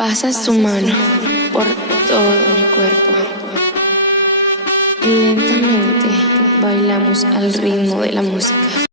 Pasa su mano por todo mi cuerpo y lentamente bailamos al ritmo de la música.